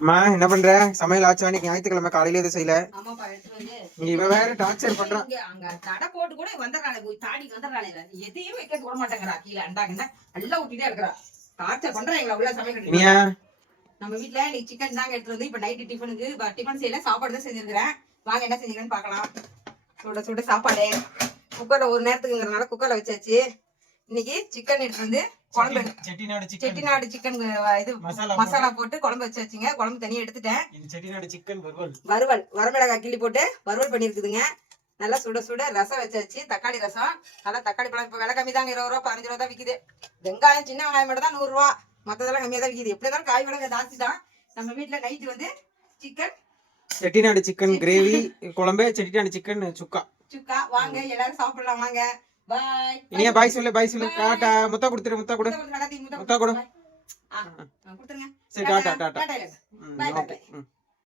அம்மா என்ன பண்ற? சமையல் ஆச்சா? இன்னைக்கு ஞாயிற்றுக்கிழமை காலையில எதுவும் செய்யல. ஆமாப்பா எடுத்து வந்து இவ வேற டார்ச்சர் பண்றான். அங்க தடை போட்டு கூட வந்துடுறாங்க, போய் தாடி வந்துடுறாங்க. எதையும் வைக்க விட மாட்டேங்கிறா. கீழே அண்டாங்கன்னா நல்லா ஊட்டிட்டே இருக்கிறா. டார்ச்சர் பண்றாங்களா உள்ள சமையல். நம்ம வீட்டுல இன்னைக்கு சிக்கன் தாங்க எடுத்து வந்து இப்ப நைட்டு டிஃபனுக்கு டிஃபன் செய்யல, சாப்பாடு தான் செஞ்சிருக்கிறேன். வாங்க என்ன செஞ்சுக்கிறேன்னு பாக்கலாம். சுட சுட சாப்பாடு குக்கர்ல ஒரு நேரத்துக்குங்கிறனால குக்கர்ல வச்சாச்சு. இன்னைக்கு சிக்கன் எடுத்து வந்து குழம்பு செட்டிநாடு சிக்கன் இது மசாலா போட்டு குழம்பு வச்சாச்சுங்க. குழம்பு தனியா எடுத்துட்டேன். செட்டிநாடு சிக்கன் வறுவல் வரமிளகாய் கிள்ளி போட்டு வறுவல் பண்ணிருக்குதுங்க. நல்லா சுட சுட ரசம் வச்சாச்சு, தக்காளி ரசம். நல்லா தக்காளி பழம் இப்ப விலை கம்மி தாங்க, 20 ரூபா 15 ரூபா தான் விக்குது. வெங்காயம் சின்ன வெங்காயம் மட்டும் தான் 100 ரூபா, மத்ததெல்லாம் கம்மியா தான் விக்குது. எப்படி இருந்தாலும் காய் விலை ஜாஸ்தி தான். நம்ம வீட்டுல நைட்டு வந்து சிக்கன் செட்டிநாடு சிக்கன் கிரேவி குழம்பு, செட்டிநாடு சிக்கன் சுக்கா. வாங்க எல்லாரும் சாப்பிடலாம் வாங்க. பாய். இனியா பாய் சொல்லு, பாய் சொல்லு. டாடா. முத்தா கொடுத்துரு, முத்தா கொடு, முத்தா கொடு. கொடுத்துருங்க. சரி டாடா டாடா. பாய் பாய்.